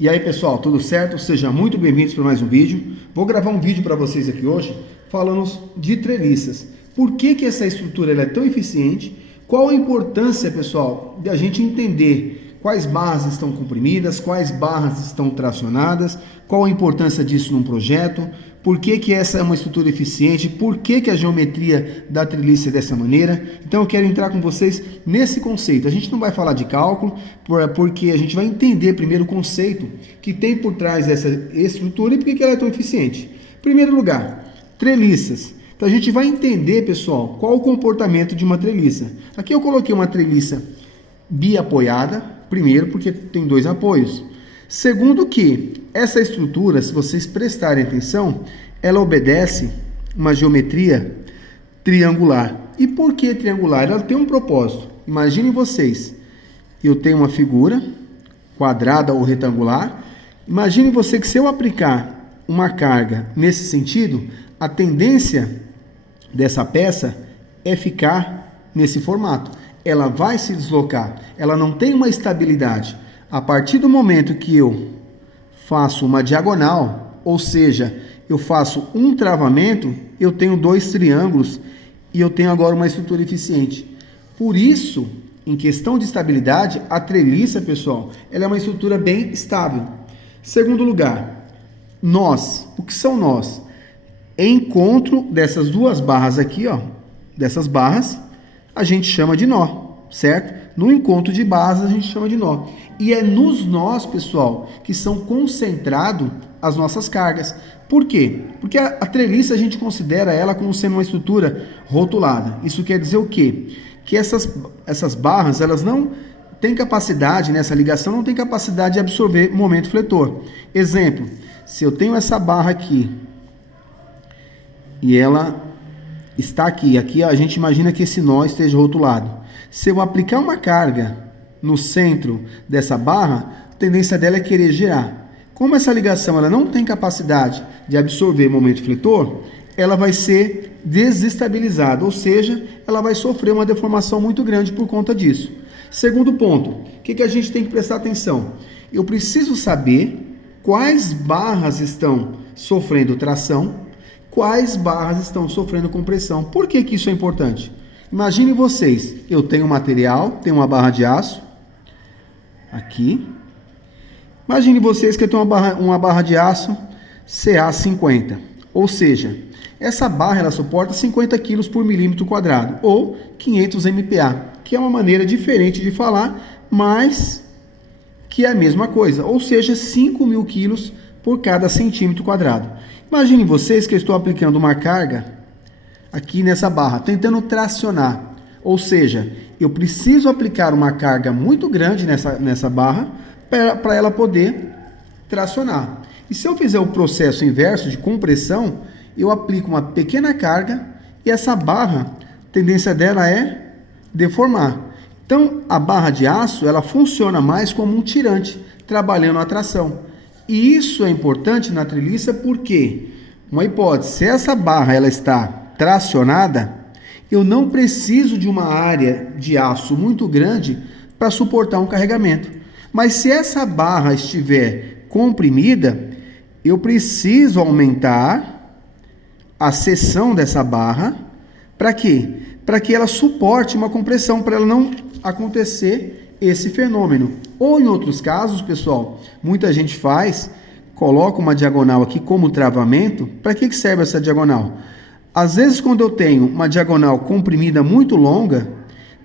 E aí pessoal, tudo certo? Sejam muito bem-vindos para mais um vídeo. Vou gravar um vídeo para vocês aqui hoje falando de treliças. Por que essa estrutura ela é tão eficiente? Qual a importância, pessoal, de a gente entender quais barras estão comprimidas, quais barras estão tracionadas, qual a importância disso num projeto, por que essa é uma estrutura eficiente, por que a geometria da treliça é dessa maneira. Então eu quero entrar com vocês nesse conceito. A gente não vai falar de cálculo, porque a gente vai entender primeiro o conceito que tem por trás dessa estrutura e por que ela é tão eficiente. Em primeiro lugar, treliças. Então a gente vai entender, pessoal, qual o comportamento de uma treliça. Aqui eu coloquei uma treliça biapoiada, primeiro porque tem dois apoios. Segundo que essa estrutura, se vocês prestarem atenção, ela obedece uma geometria triangular. E por que triangular? Ela tem um propósito. Imaginem vocês, eu tenho uma figura quadrada ou retangular. Imagine você que se eu aplicar uma carga nesse sentido, a tendência dessa peça é ficar nesse formato. Ela vai se deslocar, ela não tem uma estabilidade. A partir do momento que eu faço uma diagonal, ou seja, eu faço um travamento, eu tenho dois triângulos e eu tenho agora uma estrutura eficiente. Por isso, em questão de estabilidade, a treliça, pessoal, ela é uma estrutura bem estável. Segundo lugar, nós. O que são nós? Encontro dessas duas barras aqui, ó, dessas barras, a gente chama de nó, certo? No encontro de barras a gente chama de nó. E é nos nós, pessoal, que são concentrados as nossas cargas. Por quê? Porque a treliça a gente considera ela como sendo uma estrutura rotulada. Isso quer dizer o quê? Que essas barras, elas não têm capacidade, nessa ligação, não tem capacidade de absorver momento fletor. Exemplo, se eu tenho essa barra aqui, e ela está aqui, a gente imagina que esse nó esteja rotulado. Se eu aplicar uma carga no centro dessa barra, a tendência dela é querer girar. Como essa ligação ela não tem capacidade de absorver momento fletor, ela vai ser desestabilizada, ou seja, ela vai sofrer uma deformação muito grande por conta disso. Segundo ponto, o que a gente tem que prestar atenção? Eu preciso saber quais barras estão sofrendo tração, quais barras estão sofrendo compressão. Por que isso é importante? Imagine vocês, eu tenho um material, tenho uma barra de aço, aqui. Imagine vocês que eu tenho uma barra de aço CA50, ou seja, essa barra ela suporta 50 kg por milímetro quadrado, ou 500 MPa, que é uma maneira diferente de falar, mas que é a mesma coisa, ou seja, 5.000 kg por cada centímetro quadrado. Imagine vocês que eu estou aplicando uma carga aqui nessa barra, tentando tracionar, ou seja, eu preciso aplicar uma carga muito grande nessa barra para ela poder tracionar. E se eu fizer o processo inverso de compressão, eu aplico uma pequena carga e essa barra, a tendência dela é deformar. Então, a barra de aço, ela funciona mais como um tirante, trabalhando a tração. E isso é importante na treliça porque, uma hipótese, se essa barra ela está tracionada, eu não preciso de uma área de aço muito grande para suportar um carregamento. Mas se essa barra estiver comprimida, eu preciso aumentar a seção dessa barra. Para quê? Para que ela suporte uma compressão, para ela não acontecer esse fenômeno. Ou em outros casos, pessoal, muita gente coloca uma diagonal aqui como travamento. Para que serve essa diagonal? Às vezes, quando eu tenho uma diagonal comprimida muito longa,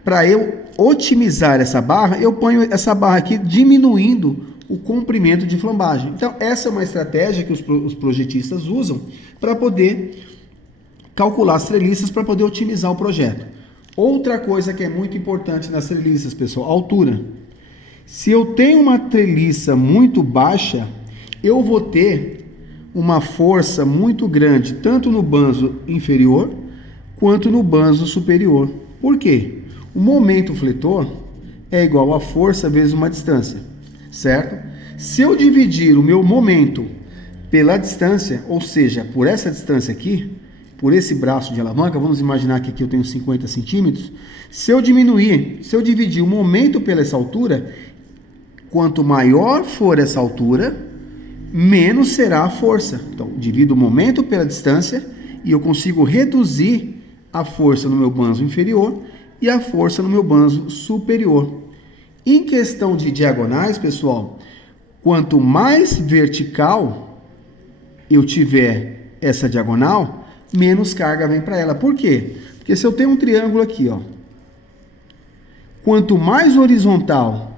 para eu otimizar essa barra, eu ponho essa barra aqui diminuindo o comprimento de flambagem. Então, essa é uma estratégia que os projetistas usam para poder calcular as treliças, para poder otimizar o projeto. Outra coisa que é muito importante nas treliças, pessoal, a altura. Se eu tenho uma treliça muito baixa, eu vou ter uma força muito grande, tanto no banzo inferior, quanto no banzo superior. Por quê? O momento fletor é igual a força vezes uma distância, certo? Se eu dividir o meu momento pela distância, ou seja, por essa distância aqui, por esse braço de alavanca, vamos imaginar que aqui eu tenho 50 centímetros, se eu dividir o momento pela essa altura, quanto maior for essa altura, menos será a força. Então, divido o momento pela distância e eu consigo reduzir a força no meu banzo inferior e a força no meu banzo superior. Em questão de diagonais, pessoal, quanto mais vertical eu tiver essa diagonal, menos carga vem para ela. Por quê? Porque se eu tenho um triângulo aqui, ó, quanto mais horizontal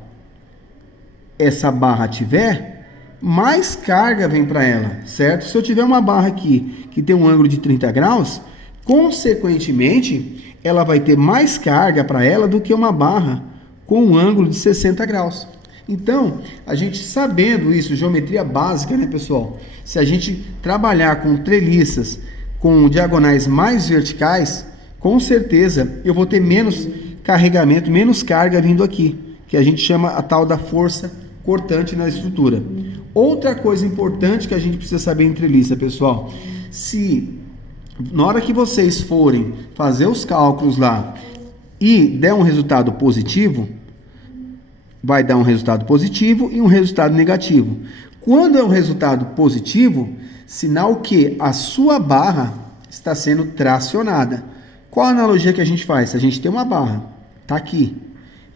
essa barra tiver, mais carga vem para ela, certo? Se eu tiver uma barra aqui que tem um ângulo de 30 graus, consequentemente, ela vai ter mais carga para ela do que uma barra com um ângulo de 60 graus. Então, a gente sabendo isso, geometria básica, né, pessoal? Se a gente trabalhar com treliças, com diagonais mais verticais, com certeza eu vou ter menos carregamento, menos carga vindo aqui, que a gente chama a tal da força cortante na estrutura. Outra coisa importante que a gente precisa saber em treliça, pessoal, se na hora que vocês forem fazer os cálculos lá e der um resultado positivo, vai dar um resultado positivo e um resultado negativo. Quando é um resultado positivo, sinal que a sua barra está sendo tracionada. Qual a analogia que a gente faz? Se a gente tem uma barra, está aqui,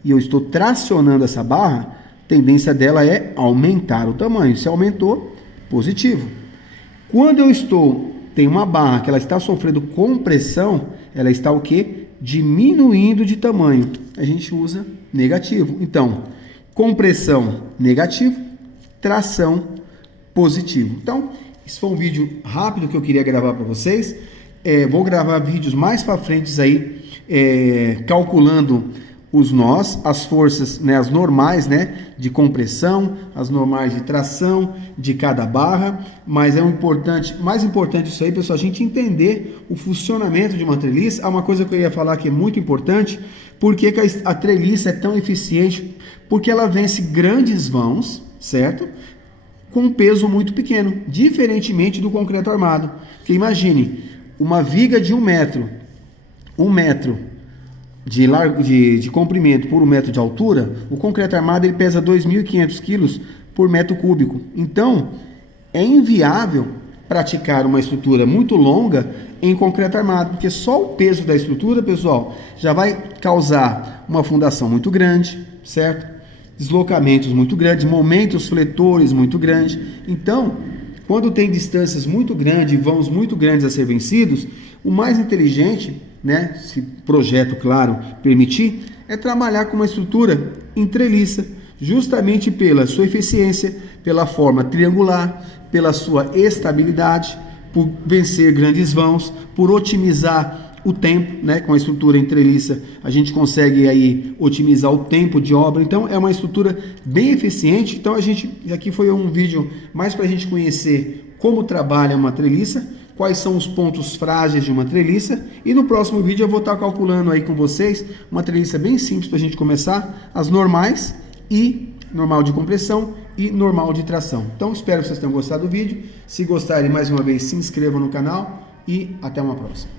e eu estou tracionando essa barra, a tendência dela é aumentar o tamanho. Se aumentou, positivo. Quando eu tenho uma barra que ela está sofrendo compressão, ela está o quê? Diminuindo de tamanho. A gente usa negativo. Então, compressão negativo, tração positivo. Então, esse foi um vídeo rápido que eu queria gravar para vocês. Vou gravar vídeos mais para frente aí, calculando os nós, as forças, né, as normais, né, de compressão, as normais de tração de cada barra, mas mais importante isso aí, pessoal, a gente entender o funcionamento de uma treliça. Uma coisa que eu ia falar que é muito importante, porque que a treliça é tão eficiente, porque ela vence grandes vãos, certo? Com um peso muito pequeno, diferentemente do concreto armado. Porque imagine, uma viga de 1 metro, 1 metro de comprimento por 1 metro de altura, o concreto armado ele pesa 2.500 quilos por metro cúbico. Então, é inviável praticar uma estrutura muito longa em concreto armado, porque só o peso da estrutura, pessoal, já vai causar uma fundação muito grande, certo? Deslocamentos muito grandes, momentos fletores muito grandes. Então, quando tem distâncias muito grandes, vãos muito grandes a ser vencidos, o mais inteligente, né, se projeto, claro, permitir, é trabalhar com uma estrutura em treliça, justamente pela sua eficiência, pela forma triangular, pela sua estabilidade, por vencer grandes vãos, por otimizar o tempo, né, com a estrutura em treliça, a gente consegue aí otimizar o tempo de obra. Então é uma estrutura bem eficiente. Então aqui foi um vídeo mais para a gente conhecer como trabalha uma treliça, quais são os pontos frágeis de uma treliça, e no próximo vídeo eu vou estar calculando aí com vocês uma treliça bem simples para a gente começar, as normais e normal de compressão e normal de tração. Então espero que vocês tenham gostado do vídeo. Se gostarem, mais uma vez, se inscrevam no canal e até uma próxima.